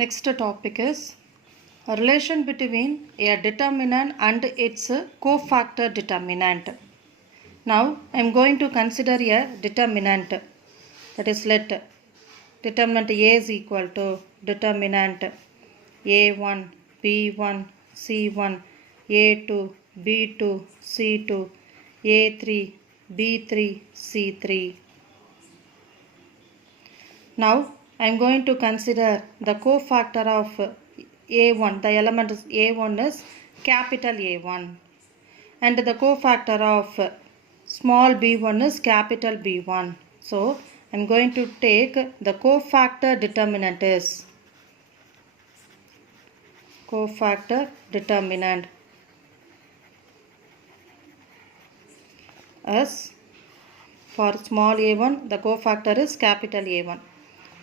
Next topic is a relation between a determinant and its cofactor determinant. Now I am going to consider a determinant, that is let determinant A is equal to determinant A1, B1, C1, A2, B2, C2, A3, B3, C3. Now I am going to consider the cofactor of A1. The element is A1 is capital A1 and the cofactor of small b1 is capital B1. So I am going to take the cofactor determinant is cofactor determinant as for small a1 the cofactor is capital A1.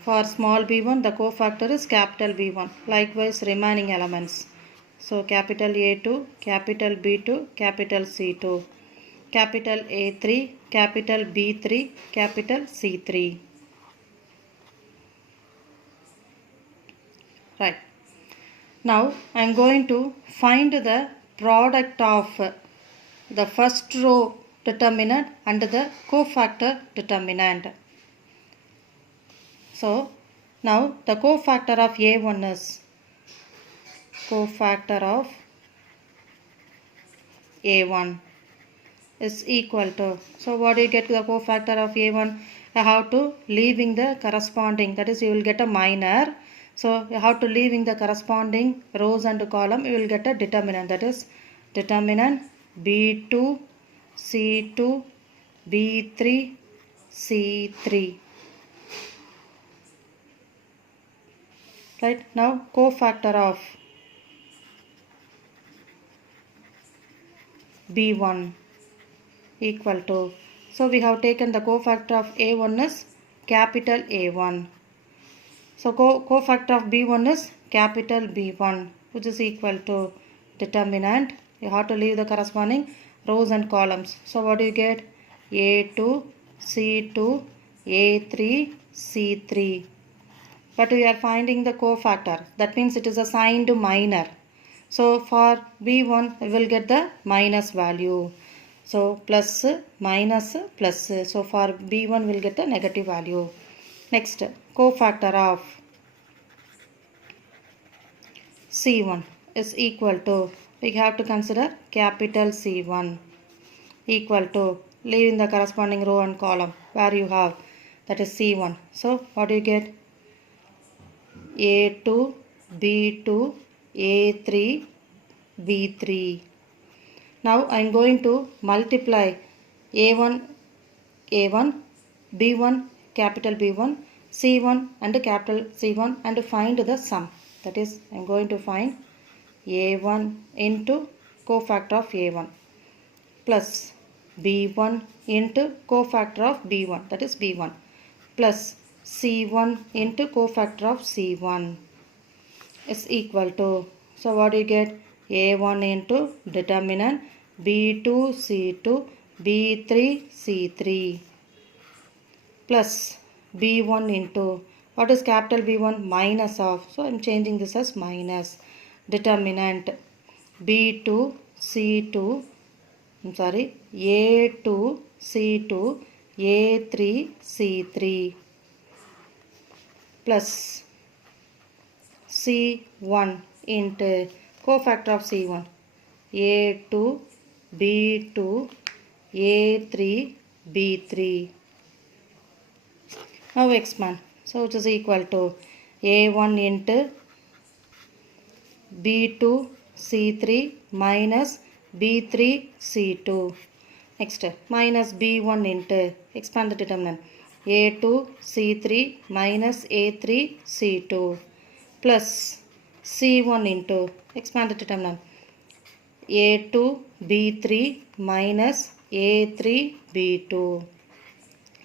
For small b1 the cofactor is capital B1. Likewise remaining elements. So capital A2, capital B2, capital C2, capital A3, capital B3, capital C3. Right. Now I am going to find the product of the first row determinant and the cofactor determinant. So now the cofactor of A1 is cofactor of A1 is equal to, so what do you get the cofactor of A1? You have to leaving the corresponding, that is you will get a minor. So you have to leaving the corresponding rows and column, you will get a determinant, that is determinant B2, C2, B3, C3. Right, now cofactor of B1 equal to, so we have taken the cofactor of A1 is capital A1. So cofactor of B1 is capital B1, which is equal to determinant. You have to leave the corresponding rows and columns. So what do you get? A2, C2, A3, C3. But we are finding the cofactor. That means it is assigned minor. So for B1 we will get the minus value. So plus, minus, plus. So for B1 we will get the negative value. Next, cofactor of C1 is equal to, we have to consider capital C1 equal to, leaving the corresponding row and column where you have, that is C1. So what do you get? A2, B2, A3, B3. Now I am going to multiply A1, B1, capital B1, C1 and capital C1 and find the sum. That is I am going to find A1 into cofactor of A1 plus B1 into cofactor of B1, that is B1, plus C1 into cofactor of C1 is equal to, so what do you get? A1 into determinant B2 C2 B3 C3 plus B1 into, what is capital B1? Minus of, so I am changing this as minus, determinant B2 C2, I'm sorry, A2 C2 A3 C3 plus C1 into cofactor of C1 A2 B2 A3 B3. Now expand. So it is equal to A1 into B2 C3 minus B3 C2. Next, minus B1 into, expand the determinant, A2 C3 minus A3 C2 plus C1 into, expand the determinant, A2 B3 minus A3 B2.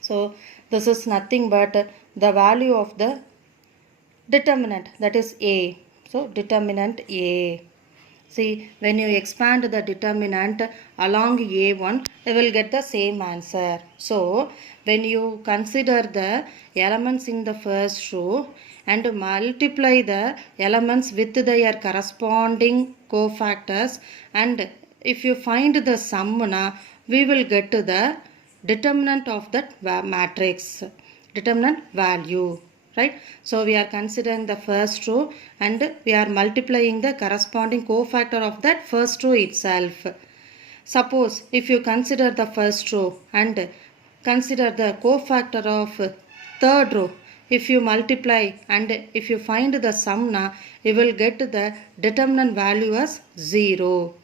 So this is nothing but the value of the determinant, that is A. So determinant A. See, when you expand the determinant along A1, you will get the same answer. So when you consider the elements in the first row and multiply the elements with their corresponding cofactors, and if you find the sum na, we will get to the determinant of that matrix, determinant value, right? So we are considering the first row and we are multiplying the corresponding cofactor of that first row itself. Suppose if you consider the first row and consider the cofactor of third row, if you multiply and if you find the sum na, you will get the determinant value as 0.